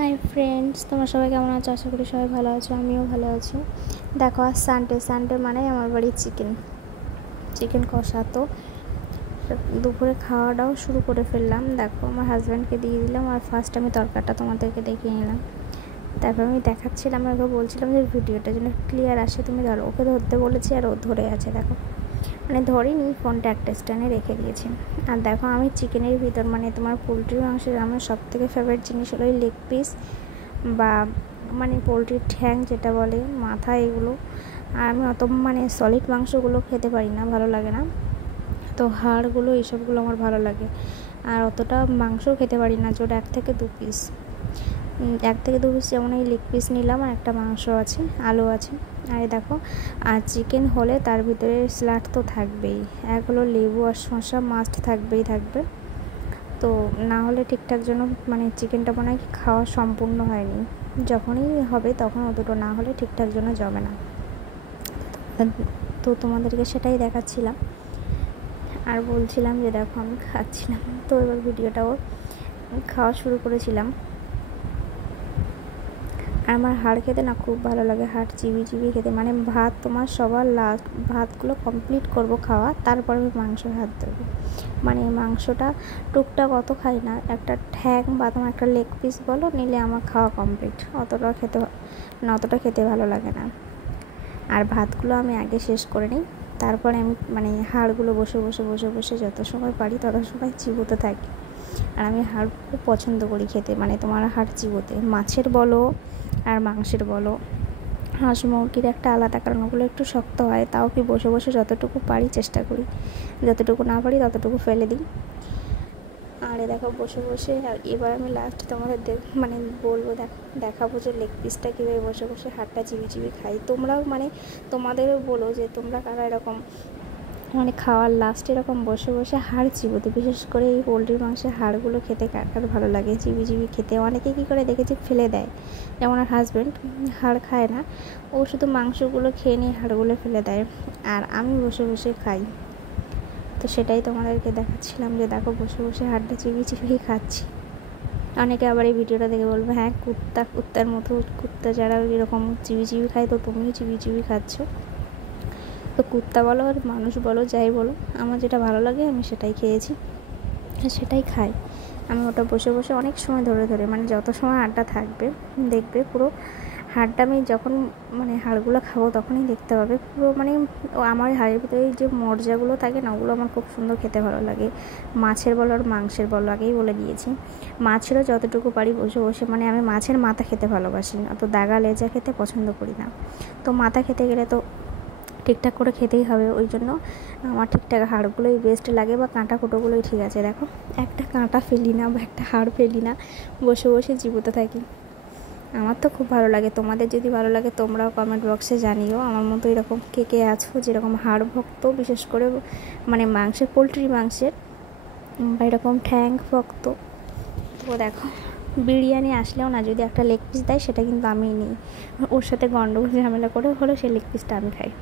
Hi friends, তোমরা সবাই কেমন আছো? আশা করি সবাই ভালো আছো, আমিও ভালো আছি। দেখো, আজ সানডে মানে আমার বাড়ি চিকেন কষা। তো দুপুরে খাওয়াটাও শুরু করে ফেললাম। দেখো, আমার হাজব্যান্ডকে দিয়ে দিলাম, আর ফার্স্ট আমি তরকারিটা তোমাদেরকে দেখিয়ে নিলাম। তারপর আমি দেখাচ্ছিলাম, আর ওকে বলছিলাম যে ভিডিওটা যেন ক্লিয়ার আসে তুমি ধরো। ওকে ধরতে বলেছি আর ও ধরে আছে। দেখো, মানে ধরিনি, ফোনটা একটা স্ট্যান্ডে রেখে দিয়েছি। আর দেখো, আমি চিকেনের ভিতর মানে তোমার পোলট্রির মাংসের আমার সবথেকে ফেভারিট জিনিস হলো লেগ পিস বা মানে পোলট্রির ঠ্যাং যেটা বলে, মাথা, এগুলো। আর আমি অত মানে সলিড মাংসগুলো খেতে পারি না, ভালো লাগে না। তো হাড়গুলো এইসবগুলো আমার ভালো লাগে। আর অতটা মাংসও খেতে পারি না, যেটা 1 থেকে 2 পিস। 1 থেকে 2 পিস যেমন এই লেগ পিস নিলাম, আর একটা মাংস আছে, আলু আছে। আর দেখো, আর চিকেন হলে তার ভিতরে স্যালাড তো থাকবেই। এক হলো লেবু আর শসা মাস্ট থাকবে। তো না হলে ঠিকঠাক যেন মানে চিকেনটা মনে হয় খাওয়া সম্পূর্ণ হয়নি। যখনই হবে তখন দুটো না হলে ঠিকঠাক যেন জমে না। তো তোমাদেরকে সেটাই দেখাচ্ছিলাম আর বলছিলাম যে দেখো আমি খাচ্ছিলাম। তো এবার ভিডিওটাও খাওয়া শুরু করেছিলাম। আর আমার হাড় খেতে না খুব ভালো লাগে, হাড় চিবি খেতে। মানে ভাত তোমার সবার লাস্ট, ভাতগুলো কমপ্লিট করব খাওয়া, তারপর আমি মাংসের হাত দেবো। মানে মাংসটা টুকটাক অত খাই না, একটা ঠ্যাং বা তোমার একটা লেগ পিস বলো নিলে আমার খাওয়া কমপ্লিট। অতটা খেতে ভালো লাগে না। আর ভাতগুলো আমি আগে শেষ করে নিই, তারপরে আমি মানে হাড়গুলো বসে যত সময় পারি তত সময় চিবোতে থাকি। আর আমি হাড় খুব পছন্দ করি খেতে, মানে তোমার হাড় চিবোতে, মাছের বলো আর মাংসের বলো। হাঁস মুরগির একটা আলাদা, কারণ ওগুলো একটু শক্ত হয়। তাও কি বসে যতটুকু পারি চেষ্টা করি, যতটুকু না পারি ততটুকু ফেলে দিই। আর দেখো বসে। আর এবার আমি লাস্ট তোমাদের মানে বলবো, দেখাবো যে লেগ পিসটা কীভাবে বসে হাড়টা চিবি খাই। তোমরাও মানে তোমাদেরও বলো যে তোমরা কারা এরকম মানে খাওয়ার লাস্টে এরকম বসে হাড় চিবোতে। বিশেষ করে এই পোলট্রির মাংসের হাড়গুলো খেতে কার ভালো লাগে চিবি খেতে। অনেকে কী করে দেখেছি ফেলে দেয়, যেমন আর হাজব্যান্ড হাড় খায় না, ও শুধু মাংসগুলো খেয়ে নিয়ে হাড়গুলো ফেলে দেয়। আর আমি বসে খাই। তো সেটাই তোমাদেরকে দেখাচ্ছিলাম যে দেখো বসে হাড়টা চিবি খাচ্ছি। অনেকে আবার এই ভিডিওটা দেখে বলবে হ্যাঁ কুত্তার মতো, কুত্তা যারা এরকম চিবি খায় তো তুমিও চিবি খাচ্ছ। তো কুত্তা বলো আর মানুষ বলো, যাই বলো, আমার যেটা ভালো লাগে আমি সেটাই খেয়েছি আর সেটাই খাই। আমি ওটা বসে অনেক সময় ধরে মানে যত সময় হাড়টা থাকবে দেখবে পুরো হাড়টা। আমি যখন মানে হাড়গুলো খাবো তখনই দেখতে পাবে পুরো মানে আমার হাড়ের ভিতরে যে মর্যাগুলো থাকে না, ওগুলো আমার খুব সুন্দর খেতে ভালো লাগে। মাছের বলো আর মাংসের বলো, আগেই বলে দিয়েছি। মাছেরও যতটুকু পারি বসে মানে আমি মাছের মাথা খেতে ভালোবাসি না, তো দাগা লেজা খেতে পছন্দ করি না। তো মাথা খেতে গেলে তো ঠিকঠাক করে খেতেই হবে, ওই জন্য আমার ঠিকঠাক হাড়গুলোই বেস্ট লাগে, বা কাঁটা কুটোগুলোই ঠিক আছে। দেখো, একটা কাঁটা ফেলি না বা একটা হাড় ফেলি না, বসে চিবোতে থাকি। আমার তো খুব ভালো লাগে। তোমাদের যদি ভালো লাগে তোমরাও কমেন্ট বক্সে জানিও আমার মতো এরকম কে আছো যেরকম হাড় ভক্ত, বিশেষ করে মানে মাংসের, পোলট্রির মাংসের, বা এরকম ঠ্যাং ভক্ত। তো দেখো, বিরিয়ানি আসলেও না যদি একটা লেগ পিস দেয় সেটা কিন্তু আমিই নিই। ওর সাথে গন্ডগোল ঝামেলা করে হলো সেই লেগ পিসটা আমি খাই।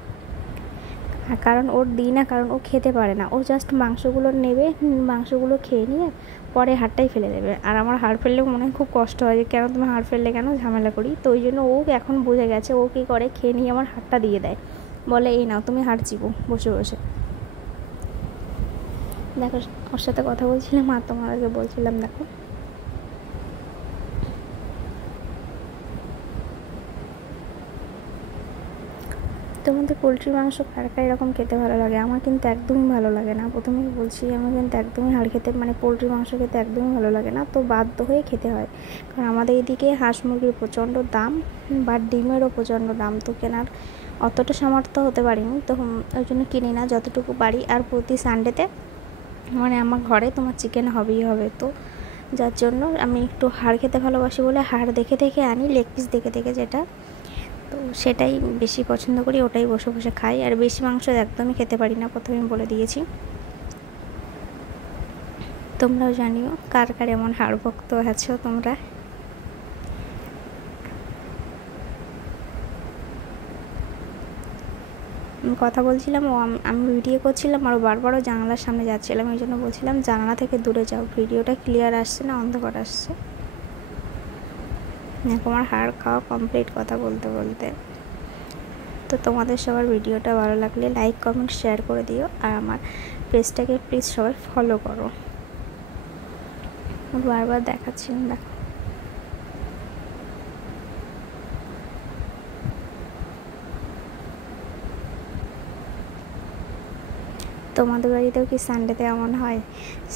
কারণ ওর দিই না, কারণ ও খেতে পারে না। ও জাস্ট মাংসগুলো নেবে, মাংসগুলো খেয়ে নিয়ে পরে হাড়টাই ফেলে দেবে। আর আমার হাড় ফেললেও মনে হয় খুব কষ্ট হয় যে কেন তুমি হাড় ফেললে, কেন ঝামেলা করি। তো ওই জন্য ও এখন বুঝে গেছে, ও কী করে খেয়ে নিয়ে আমার হাড়টা দিয়ে দেয়, বলে এই নাও তুমি হাড় চিবো বসে। দেখো, ওর সাথে কথা বলছিলাম আর তোমাদেরকে বলছিলাম দেখো তোমাদের পোলট্রির মাংস কার এরকম খেতে ভালো লাগে। আমার কিন্তু একদমই ভালো লাগে না, প্রথমেই বলছি। আমার কিন্তু একদমই হাড় খেতে মানে পোলট্রির মাংস খেতে একদমই ভালো লাগে না, তো বাধ্য হয়ে খেতে হয়। কারণ আমাদের এদিকে হাঁস মুরগির প্রচণ্ড দাম, বা ডিমেরও প্রচণ্ড দাম। তো কেনার অতটা সামর্থ্য হতে পারিনি, তো ওই জন্য কিনি না, যতটুকু পারি। আর প্রতি সানডেতে মানে আমার ঘরে তোমার চিকেন হবেই হবে। তো যার জন্য আমি একটু হাড় খেতে ভালোবাসি বলে হাড় দেখে আনি, লেগ পিস দেখে যেটা, তো সেটাই বেশি পছন্দ করি, ওটাই বসে খাই। আর বেশি মাংস একদমই খেতে পারি না, প্রথমে বলে দিয়েছি। তোমরাও জানিও কার এমন হাড় ভক্ত আছো তোমরা। কথা বলছিলাম, আমি ভিডিও করছিলাম আর বারবারও জানালার সামনে যাচ্ছিলাম, এই জন্য বলছিলাম জানালা থেকে দূরে যাও, ভিডিওটা ক্লিয়ার আসছে না, অন্ধকার আসছে। দেখো আমার হাড় খাওয়া কমপ্লিট কথা বলতে বলতে। তো তোমাদের সবার ভিডিওটা ভালো লাগলে লাইক কমেন্ট শেয়ার করে দিও, আর আমার পেজটাকে প্লিজ সবাই ফলো করো। বারবার দেখাচ্ছি দেখো। তোমাদের বাড়িতেও কি সানডেতে এমন হয়?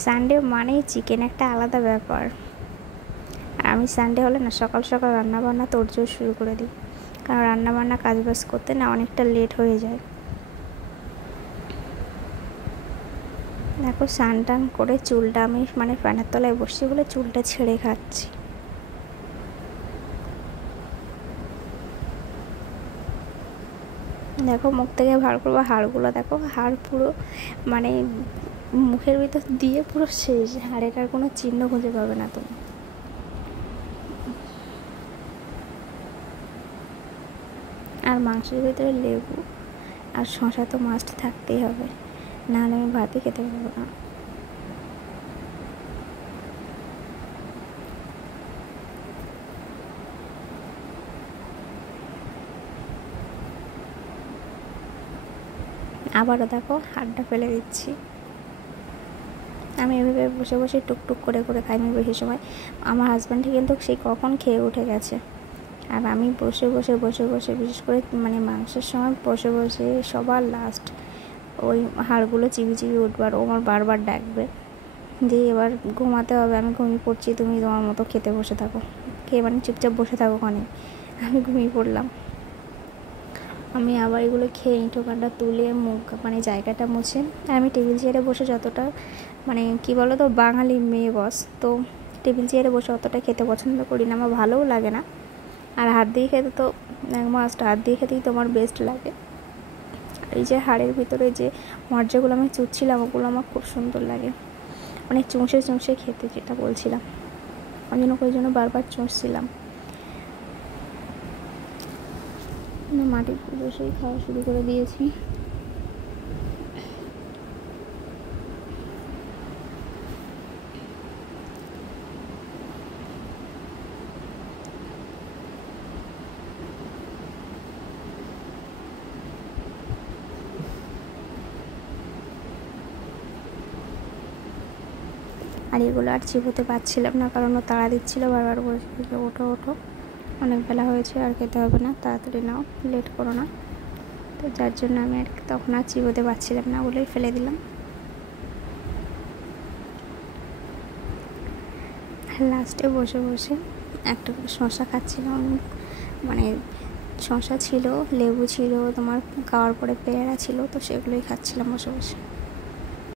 সানডে মানেই চিকেন, একটা আলাদা ব্যাপার। আর আমি সানডে হলে না সকাল সকাল রান্নাবান্না তোড়জোড় শুরু করে দিই, কারণ রান্নাবান্না কাজবাজ করতে না অনেকটা লেট হয়ে যায়। দেখো স্নান টান করে চুলটা আমি মানে ফ্যানের তলায় বসছি বলে চুলটা ছেড়ে খাচ্ছি। দেখো মুখ থেকে ভার করবো হাড়গুলো, দেখো হাড় পুরো মানে মুখের ভিতর দিয়ে পুরো শেষ, হাড়ের আর কোনো চিহ্ন খুঁজে পাবে না তুমি। আর মাংসের ভিতরে লেবু আর শশা তো মাস্ট থাকতেই হবে, নাহলে আমি ভাতই খেতে পারবো না। আবারও দেখো হাড়টা ফেলে দিচ্ছি। আমি এভাবে বসে বসে টুকটুক করে করে খাই। আমি বেশি সময়, আমার হাজব্যান্ডে কিন্তু সেই কখন খেয়ে উঠে গেছে, আর আমি বসে বসে বসে বসে বিশেষ করে মানে মাংসের সময় বসে বসে সবার লাস্ট ওই হাড়গুলো চিবি চিবি উঠবার ও আমার বারবার ডাকবে যে এবার ঘুমাতে হবে, আমি ঘুমিয়ে পড়ছি, তুমি তোমার মতো খেতে বসে থাকো, খেয়ে মানে চুপচাপ বসে থাকো ওখানে। আমি ঘুমিয়ে পড়লাম। আমি আবার এগুলো খেয়ে ইঁটোকানটা তুলে মুখ মানে জায়গাটা মুছে, আর আমি টেবিল চেয়ারে বসে যতটা মানে কী বলো তো বাঙালি মেয়ে বস, তো টেবিল চেয়ারে বসে অতটা খেতে পছন্দ করি না, আমার ভালোও লাগে না। আর হাত দিয়ে খেতে তো মাস্ট, হাত দিয়ে খেতেই তোমার বেস্ট লাগে। এই যে হাড়ের ভিতরে যে মজ্জাগুলো আমি চুচ্ছিলাম ওগুলো আমার খুব সুন্দর লাগে, মানে চুঁষে চুঁষে খেতে, যেটা বলছিলাম ওই জন্য বারবার চুষছিলাম। মাটির পুজো সেই খাওয়া শুরু করে দিয়েছি। আর এগুলো আর চিবোতে পারছিলাম না, কারণ ও তাড়া দিচ্ছিলো বারবার করে, ওঠো ওঠো অনেক বেলা হয়েছে আর খেতে হবে না, তাড়াতাড়ি নাও, লেট করো না। তো যার জন্য আমি আর তখন আর চিবোতে পারছিলাম না বলেই ফেলে দিলাম। আর লাস্টে বসে বসে একটা করে শশা খাচ্ছিলাম, মানে শশা ছিল, লেবু ছিল, তোমার খাওয়ার পরে পেয়ারা ছিল, তো সেগুলোই খাচ্ছিলাম বসে বসে।